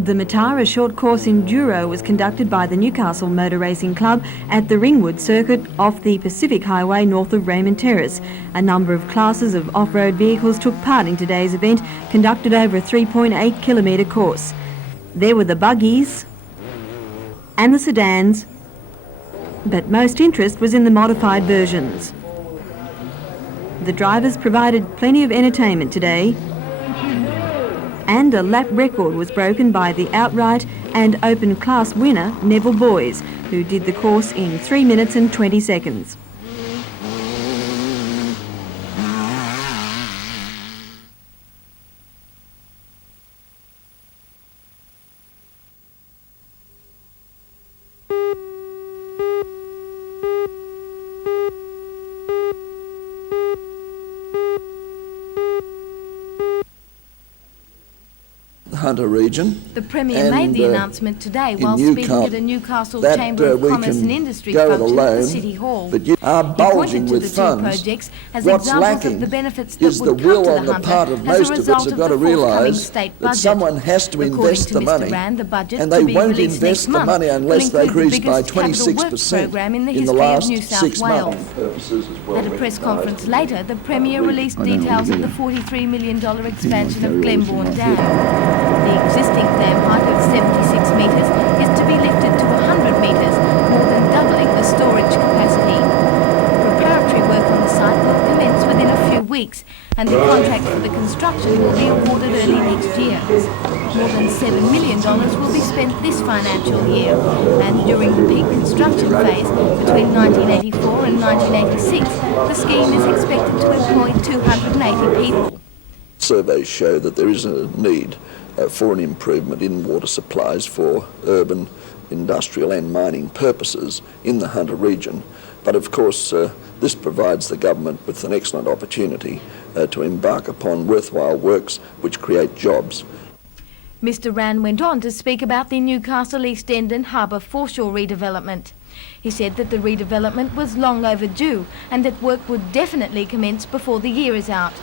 The Matara short course enduro was conducted by the Newcastle Motor Racing Club at the Ringwood Circuit off the Pacific Highway north of Raymond Terrace. A number of classes of off-road vehicles took part in today's event, conducted over a 3.8 kilometre course. There were the buggies and the sedans, but most interest was in the modified versions. The drivers provided plenty of entertainment today, and a lap record was broken by the outright and open class winner Neville Boys, who did the course in 3 minutes and 20 seconds. Hunter region. The Premier made the announcement today while speaking at a Newcastle Chamber of Commerce and Industry function at the City Hall. But you are bulging with funds. Projects as What's examples lacking of the benefits that is the would will come on to the part of Hunter most of us have got to realise that someone has to invest the money, and they won't invest the money unless they increase by 26% in the last 6 months. At a press conference later, the Premier released details of the $43 million expansion of Glenbourne Dam. The existing dam height of 76 metres is to be lifted to 100 metres, more than doubling the storage capacity. Preparatory work on the site will commence within a few weeks, and the contract for the construction will be awarded early next year. More than $7 million will be spent this financial year, and during the peak construction phase, between 1984 and 1986, the scheme is expected to employ 280 people. Surveys show that there is a need for an improvement in water supplies for urban, industrial and mining purposes in the Hunter region. But of course this provides the government with an excellent opportunity to embark upon worthwhile works which create jobs. Mr Rann went on to speak about the Newcastle East End and Harbour foreshore redevelopment. He said that the redevelopment was long overdue and that work would definitely commence before the year is out.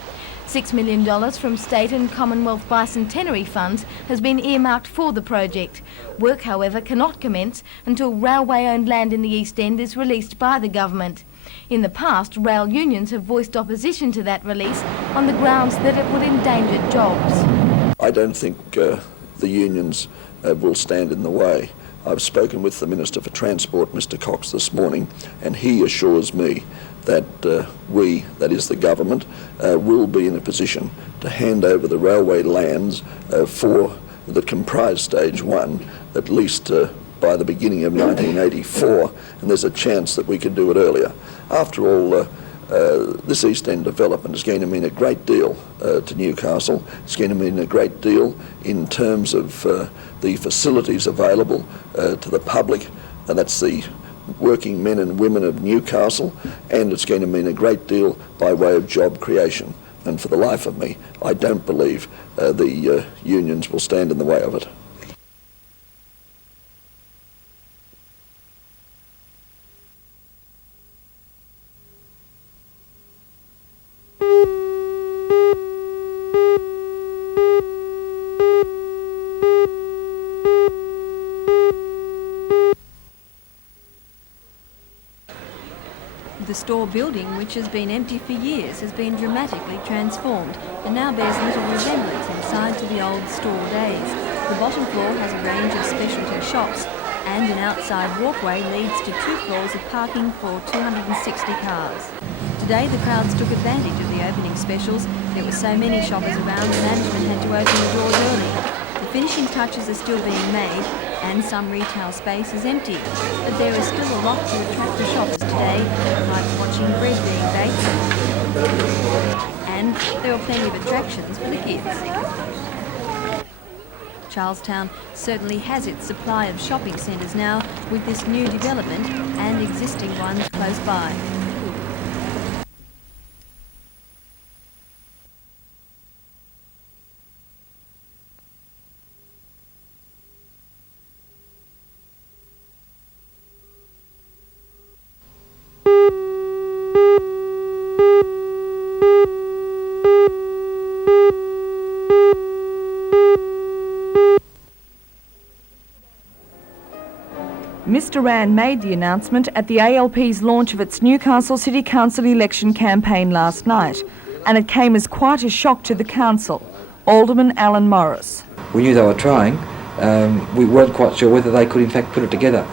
$6 million from State and Commonwealth Bicentenary funds has been earmarked for the project. Work, however, cannot commence until railway-owned land in the East End is released by the government. In the past, rail unions have voiced opposition to that release on the grounds that it would endanger jobs. I don't think the unions will stand in the way. I've spoken with the Minister for Transport, Mr Cox, this morning, and he assures me that we, that is the government, will be in a position to hand over the railway lands that comprise Stage 1, at least by the beginning of 1984, and there's a chance that we could do it earlier. After all, this East End development is going to mean a great deal to Newcastle. It's going to mean a great deal in terms of the facilities available to the public, and that's the working men and women of Newcastle, and it's going to mean a great deal by way of job creation. And for the life of me, I don't believe the unions will stand in the way of it. The store building, which has been empty for years, has been dramatically transformed and now bears little resemblance inside to the old store days. The bottom floor has a range of specialty shops, and an outside walkway leads to 2 floors of parking for 260 cars. Today the crowds took advantage of the opening specials. There were so many shoppers around, management had to open the doors early. The finishing touches are still being made, and some retail space is empty, but there is still a lot to attract the shoppers today, like watching bread being baked, and there are plenty of attractions for the kids. Charlestown certainly has its supply of shopping centres now, with this new development and existing ones close by. Mr Rand made the announcement at the ALP's launch of its Newcastle City Council election campaign last night, and it came as quite a shock to the council. Alderman Alan Morris. We knew they were trying. We weren't quite sure whether they could in fact put it together.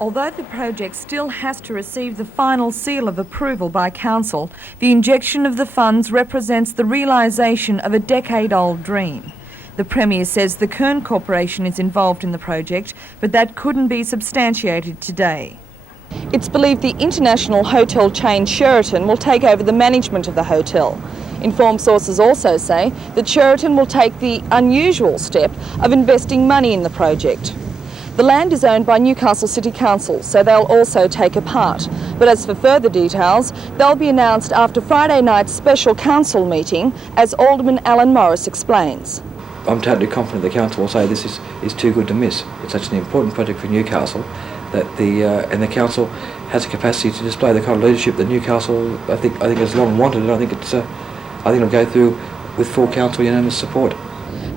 Although the project still has to receive the final seal of approval by council, the injection of the funds represents the realisation of a decade-old dream. The Premier says the Kern Corporation is involved in the project, but that couldn't be substantiated today. It's believed the international hotel chain Sheraton will take over the management of the hotel. Informed sources also say that Sheraton will take the unusual step of investing money in the project. The land is owned by Newcastle City Council, so they'll also take a part. But as for further details, they'll be announced after Friday night's special council meeting, as Alderman Alan Morris explains. I'm totally confident the council will say this is too good to miss. It's such an important project for Newcastle that the council has a capacity to display the kind of leadership that Newcastle I think has long wanted, and I think it'll go through with full council unanimous support.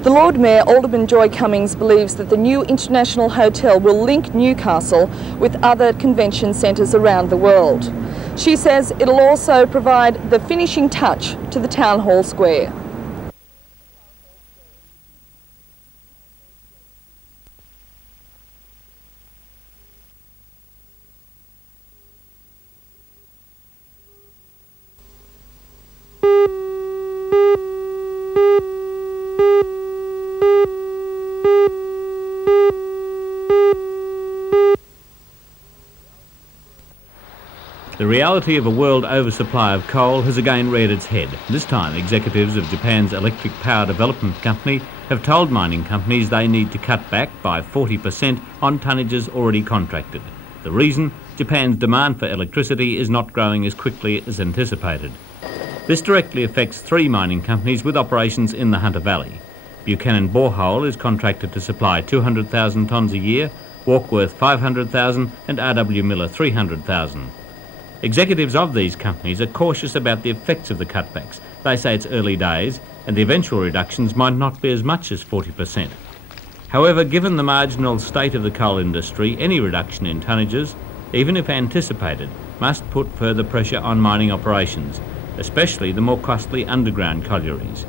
The Lord Mayor, Alderman Joy Cummings, believes that the new international hotel will link Newcastle with other convention centres around the world. She says it'll also provide the finishing touch to the Town Hall Square. The reality of a world oversupply of coal has again reared its head. This time, executives of Japan's electric power development company have told mining companies they need to cut back by 40% on tonnages already contracted. The reason? Japan's demand for electricity is not growing as quickly as anticipated. This directly affects 3 mining companies with operations in the Hunter Valley. Buchanan Borehole is contracted to supply 200,000 tonnes a year, Warkworth 500,000 and R.W. Miller 300,000. Executives of these companies are cautious about the effects of the cutbacks. They say it's early days and the eventual reductions might not be as much as 40%. However, given the marginal state of the coal industry, any reduction in tonnages, even if anticipated, must put further pressure on mining operations, especially the more costly underground collieries.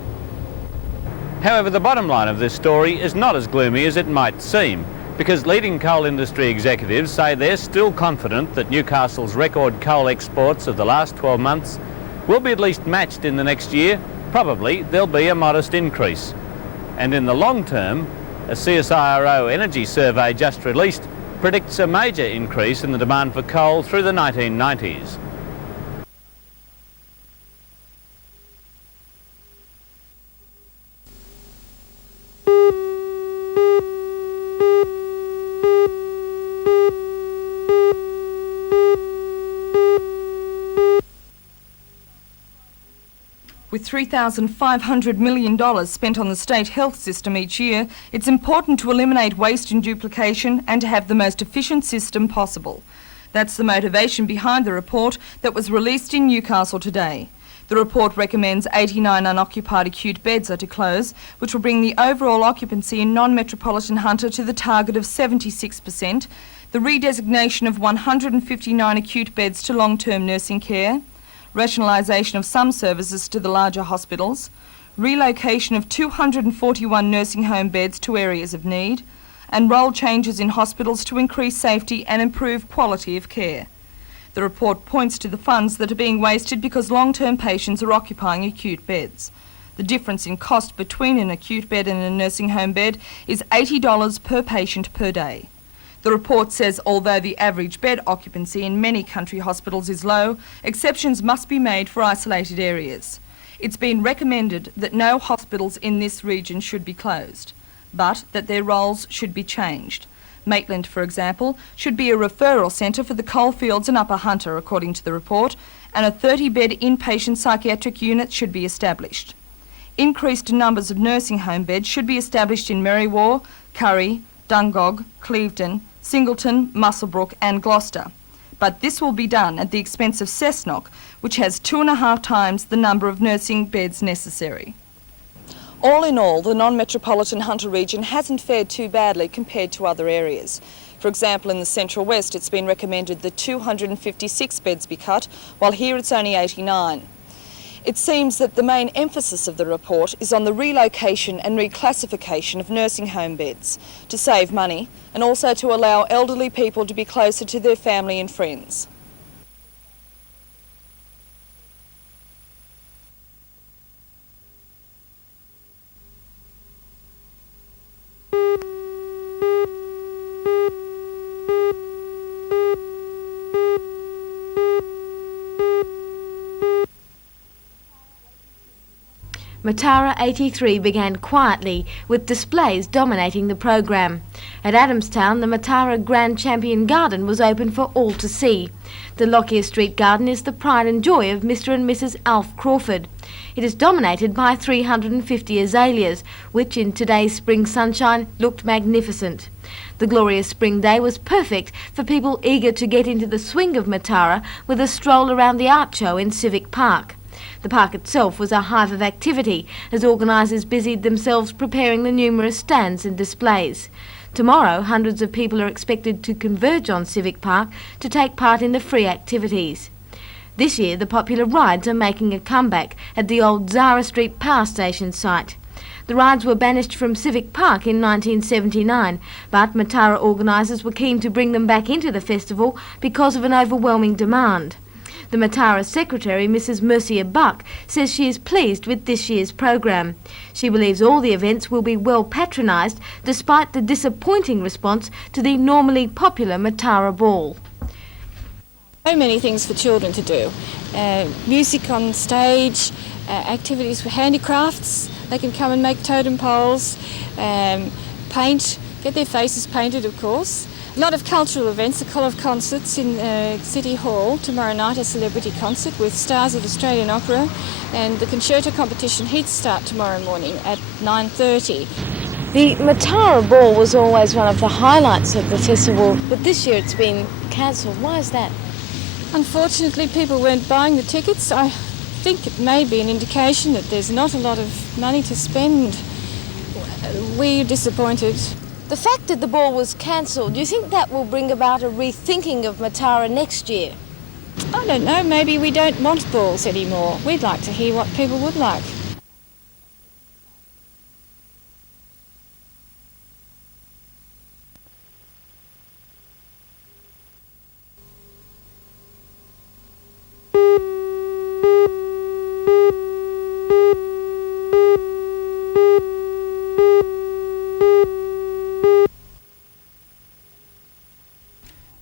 However, the bottom line of this story is not as gloomy as it might seem, because leading coal industry executives say they're still confident that Newcastle's record coal exports of the last 12 months will be at least matched in the next year. Probably there'll be a modest increase. And in the long term, a CSIRO energy survey just released predicts a major increase in the demand for coal through the 1990s. With $3,500 million spent on the state health system each year, it's important to eliminate waste and duplication and to have the most efficient system possible. That's the motivation behind the report that was released in Newcastle today. The report recommends 89 unoccupied acute beds are to close, which will bring the overall occupancy in non-metropolitan Hunter to the target of 76%, the redesignation of 159 acute beds to long-term nursing care, rationalisation of some services to the larger hospitals, relocation of 241 nursing home beds to areas of need, and role changes in hospitals to increase safety and improve quality of care. The report points to the funds that are being wasted because long-term patients are occupying acute beds. The difference in cost between an acute bed and a nursing home bed is $80 per patient per day. The report says although the average bed occupancy in many country hospitals is low, exceptions must be made for isolated areas. It's been recommended that no hospitals in this region should be closed, but that their roles should be changed. Maitland, for example, should be a referral centre for the coalfields and Upper Hunter, according to the report, and a 30-bed inpatient psychiatric unit should be established. Increased numbers of nursing home beds should be established in Merriwa, Curry, Dungog, Clevedon, Singleton, Muswellbrook and Gloucester. But this will be done at the expense of Cessnock, which has 2.5 times the number of nursing beds necessary. All in all, the non-metropolitan Hunter region hasn't fared too badly compared to other areas. For example, in the Central West, it's been recommended that 256 beds be cut, while here it's only 89. It seems that the main emphasis of the report is on the relocation and reclassification of nursing home beds to save money and also to allow elderly people to be closer to their family and friends. Matara 83 began quietly, with displays dominating the program. At Adamstown, the Matara Grand Champion Garden was open for all to see. The Lockyer Street Garden is the pride and joy of Mr. and Mrs. Alf Crawford. It is dominated by 350 azaleas, which in today's spring sunshine looked magnificent. The glorious spring day was perfect for people eager to get into the swing of Matara with a stroll around the art show in Civic Park. The park itself was a hive of activity as organisers busied themselves preparing the numerous stands and displays. Tomorrow, hundreds of people are expected to converge on Civic Park to take part in the free activities. This year, the popular rides are making a comeback at the old Zara Street Power Station site. The rides were banished from Civic Park in 1979, but Matara organisers were keen to bring them back into the festival because of an overwhelming demand. The Matara secretary, Mrs. Mercia Buck, says she is pleased with this year's program. She believes all the events will be well patronised despite the disappointing response to the normally popular Matara Ball. So many things for children to do. Music on stage, activities for handicrafts. They can come and make totem poles, paint, get their faces painted of course. A lot of cultural events, a couple of concerts in City Hall. Tomorrow night a celebrity concert with stars of Australian opera, and the concerto competition heats start tomorrow morning at 9:30. The Matara Ball was always one of the highlights of the festival, but this year it's been cancelled. Why is that? Unfortunately, people weren't buying the tickets. I think it may be an indication that there's not a lot of money to spend. We're disappointed. The fact that the ball was cancelled, do you think that will bring about a rethinking of Matara next year? I don't know, maybe we don't want balls anymore. We'd like to hear what people would like.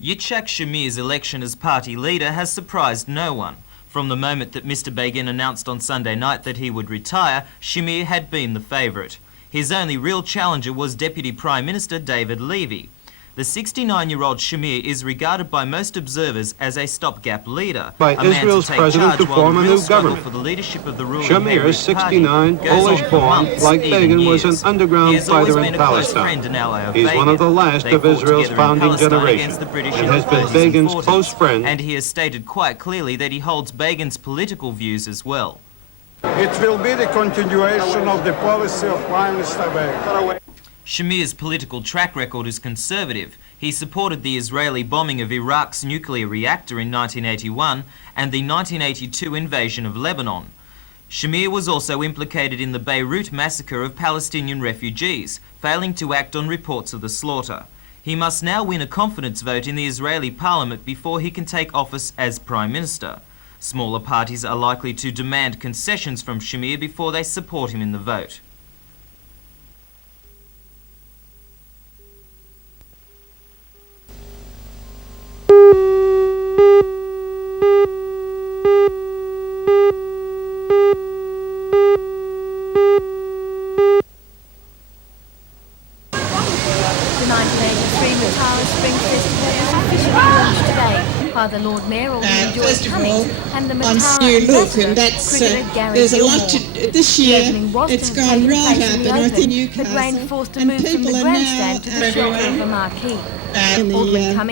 Yitzhak Shamir's election as party leader has surprised no one. From the moment that Mr Begin announced on Sunday night that he would retire, Shamir had been the favourite. His only real challenger was Deputy Prime Minister David Levy. The 69-year-old Shamir is regarded by most observers as a stopgap leader, by Israel's president to form a new government. For the leadership of the ruling Shamir is 69, Polish-born, like Begin was an underground fighter in Palestine. He's one of the last of Israel's founding generation and has been Begin's close friend. And he has stated quite clearly that he holds Begin's political views as well. It will be the continuation of the policy of Prime Minister Begin. Shamir's political track record is conservative. He supported the Israeli bombing of Iraq's nuclear reactor in 1981 and the 1982 invasion of Lebanon. Shamir was also implicated in the Beirut massacre of Palestinian refugees, failing to act on reports of the slaughter. He must now win a confidence vote in the Israeli parliament before he can take office as Prime Minister. Smaller parties are likely to demand concessions from Shamir before they support him in the vote. The Lord Mayor first of all, on new look, and that's there's a lot to this year. It's gone right up, and I think Newcastle and people are now in the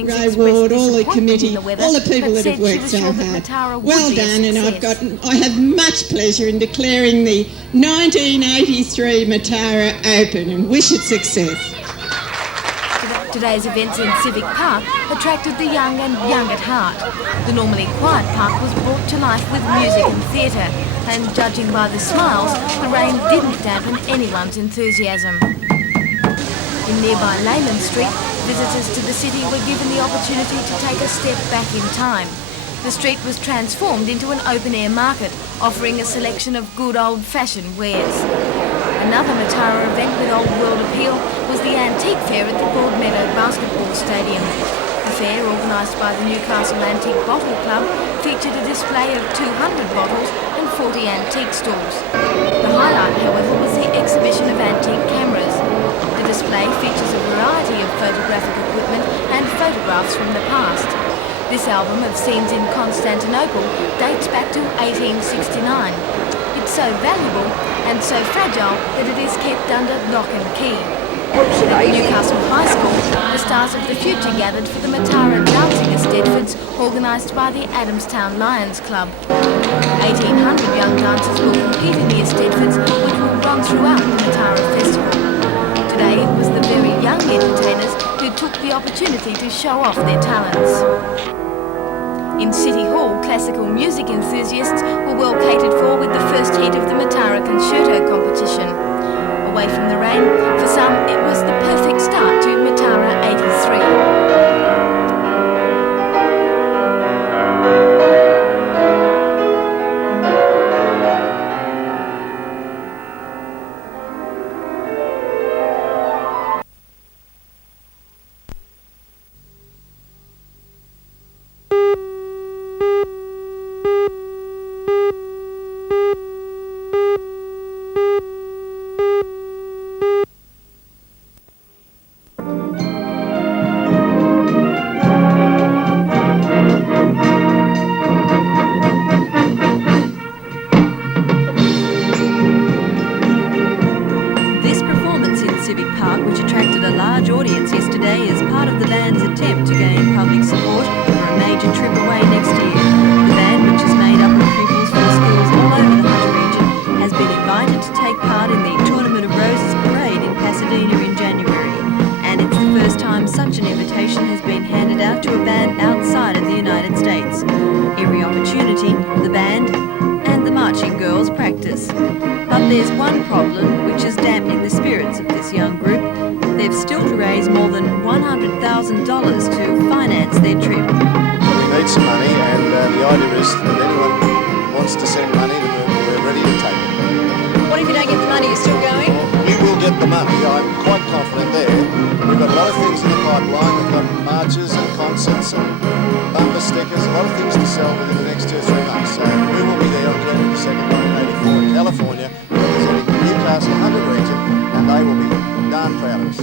Ray Ward, all the committee, all the people that have worked so hard. Well done, and I have much pleasure in declaring the 1983 Matara open and wish it success. Today's events in Civic Park attracted the young and young at heart. The normally quiet park was brought to life with music and theatre, and judging by the smiles, the rain didn't dampen anyone's enthusiasm. In nearby Lehman Street, visitors to the city were given the opportunity to take a step back in time. The street was transformed into an open-air market, offering a selection of good old-fashioned wares. Another Matara event with old world appeal was the antique fair at the Broadmeadow Basketball Stadium. The fair, organised by the Newcastle Antique Bottle Club, featured a display of 200 bottles and 40 antique stalls. The highlight, however, was the exhibition of antique cameras. The display features a variety of photographic equipment and photographs from the past. This album of scenes in Constantinople dates back to 1869. It's so valuable and so fragile that it is kept under lock and key. At Newcastle High School, the stars of the future gathered for the Matara Dancing Eisteddfods, organised by the Adamstown Lions Club. 1,800 young dancers will compete in the Eisteddfods, which will run throughout the Matara Festival. Today it was the very young entertainers who took the opportunity to show off their talents. In City Hall, classical music enthusiasts were well catered for with the first heat of the Matara Concerto competition. Away from the rain, for some it was the perfect start to Matara 83. There's one problem which is dampening the spirits of this young group. They've still to raise more than $100,000 to finance their trip. We need some money, and the idea is that anyone wants to send money, we're ready to take it. What if you don't get the money? You're still going? We will get the money. I'm quite confident there. We've got a lot of things in the pipeline. We've got marches and concerts and bumper stickers, a lot of things to sell within the next 2 or 3 months. So we will be there on January 2nd, 1984 in California, representing the Newcastle 100 region, and they will be darn proud of us.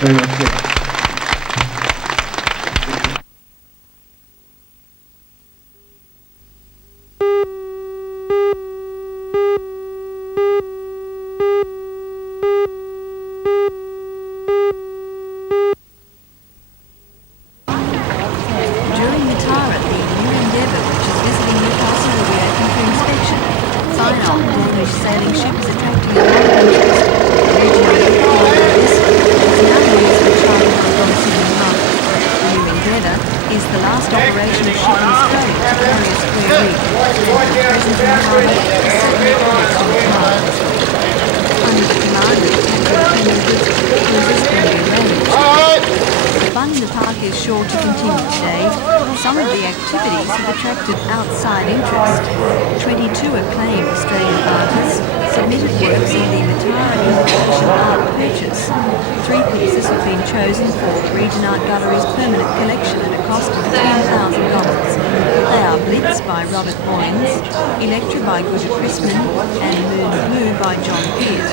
Very much. Some of the activities have attracted outside interest. 22 acclaimed Australian artists, submitted works in the Matara Installation Art Purchase. 3 pieces have been chosen for Region Art Gallery's permanent collection at a cost of $10,000. They are Blitz by Robert Boynes, Electra by Gudda Chrisman and Moon Blue by John Peart.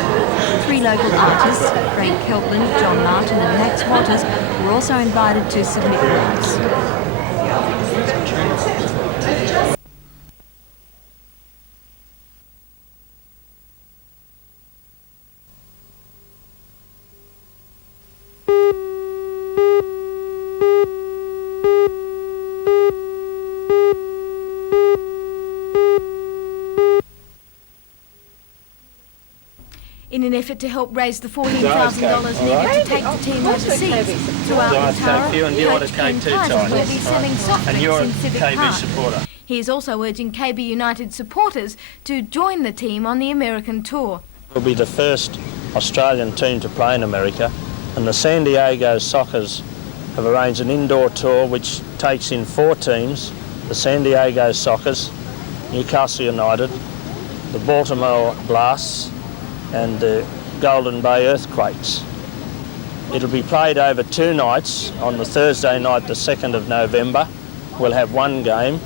3 local artists, Frank Kelpland, John Martin and Max Waters, were also invited to submit works. In an effort to help raise the $14,000 needed to take the team overseas throughout Matara, coach Ken Tyson will be selling soft drinks in Civic Park. He is also urging KB United supporters to join the team on the American tour. We'll be the first Australian team to play in America, and the San Diego Sockers have arranged an indoor tour which takes in 4 teams: the San Diego Sockers, Newcastle United, the Baltimore Blasts and the Golden Bay Earthquakes. It'll be played over 2 nights. On the Thursday night, the 2nd of November, we'll have 1 game,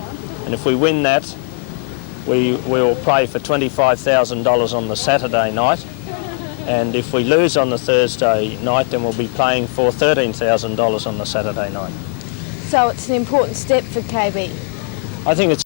and if we win that, we will play for $25,000 on the Saturday night, and if we lose on the Thursday night, then we'll be playing for $13,000 on the Saturday night. So it's an important step for KB. I think it's